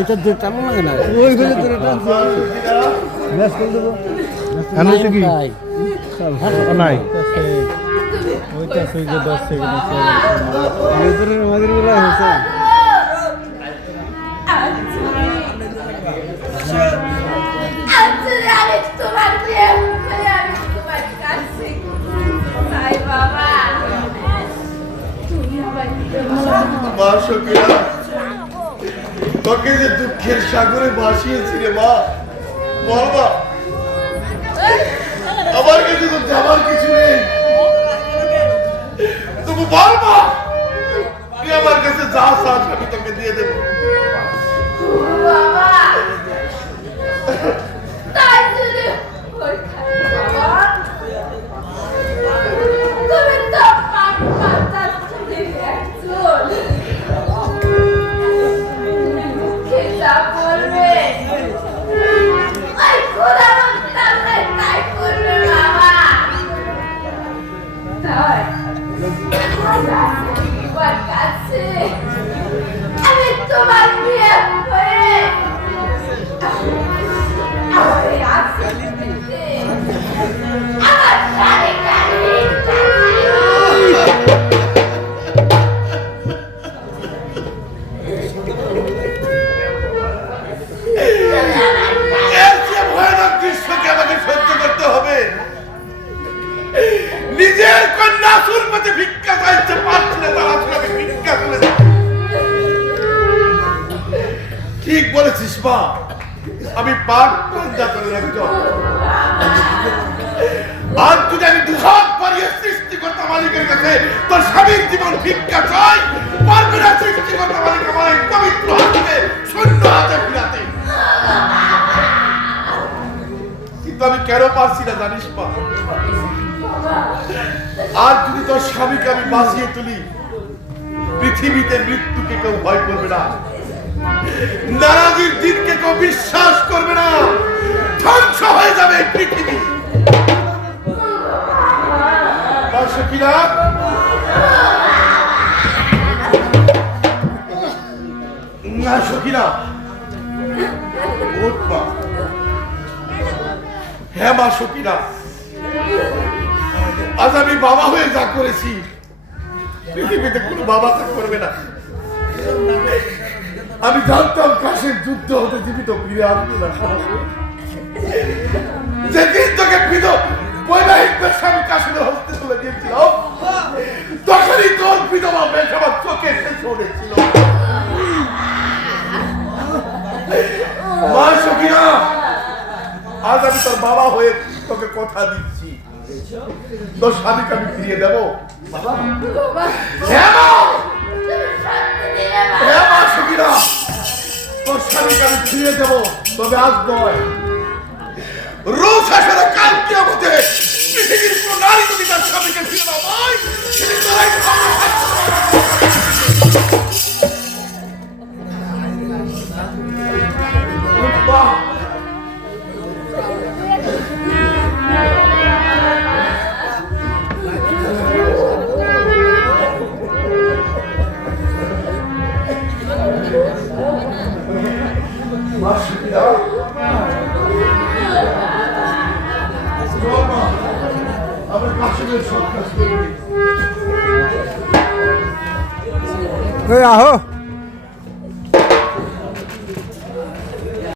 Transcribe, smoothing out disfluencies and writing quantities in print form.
এটা দিয়ে টানো লাগে না ওই ঘরে তোরা টানছে ম্যাচ করে দেবো আমি কি নাই ওইটা সেই যে 10 সেকেন্ড এদের আমাদের বলা হয়েছে তোকে যে দুঃখের সাগরে ভাসিয়েছি রে মা বল মা আমার কাছে তো যাবার কিছু নেই তবু বল মা তুই আমার কাছে যা চাস আমি তোকে দিয়ে দেবো নিজের কন্যা সুরপতি ভিক্ষা চাইছে পারছিলে তারা সুরকে ভিক্ষা করে ঠিক বলেছিস মা আমি পাক পঞ্জাতনের একজন আর যদি আমি দুঃখ করিয়ে সৃষ্টিকর্তা মালিকের কাছে তোর স্বামীর জীবন ভিক্ষা চাই পারবে না সৃষ্টিকর্তা মালিক আমার এই পবিত্র হাতে শূন্য হাতে ফিরাতে কিন্তু আমি কেন পারছি না জানিস মা আর যদি তোর স্বামীকে আমি বাঁচিয়ে তুলি পৃথিবীতে মৃত্যুকে কেউ ভয় করবে না নারাজির দিনকে কেউ বিশ্বাস করবে না ধ্বংস হয়ে যাবে পৃথিবী সখীরা না সখীরা হ্যাঁ মা সখীরা আজ আমি বাবা হয়ে যা করেছি পৃথিবীতে কোনো বাবা তা করবে না আমি জানতাম কাশের যুদ্ধ হতে জীবিত ফিরে আসবে না যেদিন তোকে বৈবাহিক পেশা আমি কাশের হস্তে তুলে দিয়েছিলাম তখনই তোর বিধবা বেশ আমার চোখে এসে উঠেছিল মা সখীরা আজ আমি তোর বাবা হয়ে তোকে কথা দিচ্ছি তোর স্বামীকে আমি ফিরিয়ে দেবো তোর স্বামীকে আমি ফিরিয়ে দেবো তবে আজ নয় রোজ আসলে কালকে আমাদের পৃথিবীর কোন নারী যদি তার স্বামীকে ফিরে দাও ভাই আহো